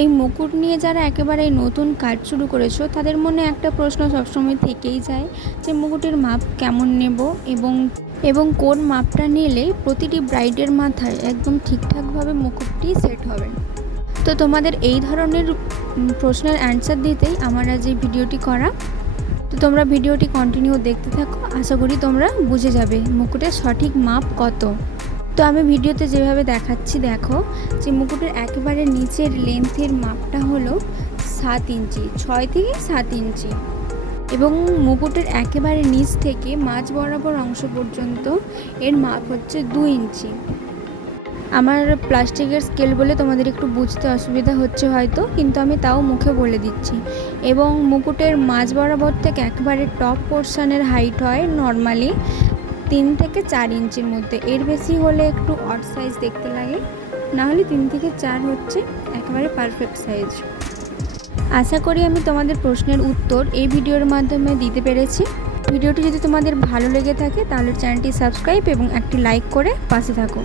এই মুকুট নিয়ে যারা একেবারে নতুন কাজ শুরু করেছো তাদের মনে একটা প্রশ্ন সবসময় থেকেই যায় যে মুকুটের মাপ কেমন নেব এবং কোন মাপটা নিলে প্রতিটি ব্রাইডের মাথায় একদম ঠিকঠাকভাবে মুকুটটি সেট হবে। তো তোমাদের এই ধরনের প্রশ্নের অ্যান্সার দিতেই আমার আজ এই ভিডিওটি করা। তো তোমরা ভিডিওটি কন্টিনিউ দেখতে থাকো, আশা করি তোমরা বুঝে যাবে মুকুটের সঠিক মাপ কত। তো আমি ভিডিওতে যেভাবে দেখাচ্ছি দেখো যে মুকুটের একেবারে নিচের লেন্থের মাপটা হলো 7 ইঞ্চি, 6 থেকে 7 ইঞ্চি, এবং মুকুটের একেবারে নিচ থেকে মাঝ বরাবর অংশ পর্যন্ত এর মাপ হচ্ছে 2 ইঞ্চি। আমার প্লাস্টিকের স্কেল বলে তোমাদের একটু বুঝতে অসুবিধা হচ্ছে হয়তো, কিন্তু আমি তাও মুখে বলে দিচ্ছি। এবং মুকুটের মাঝ বরাবর থেকে একেবারে টপ পোর্শনের হাইট হয় নর্মালি 3 থেকে 4 ইঞ্চির মধ্যে। এর বেশি হলে একটু অড সাইজ দেখতে লাগে, না হলে 3 থেকে 4 হচ্ছে একেবারে পারফেক্ট সাইজ। আশা করি আমি তোমাদের প্রশ্নের উত্তর এই ভিডিওর মাধ্যমে দিতে পেরেছি। ভিডিওটি যদি তোমাদের ভালো লেগে থাকে তাহলে চ্যানেলটি সাবস্ক্রাইব এবং একটি লাইক করে পাশে থাকো।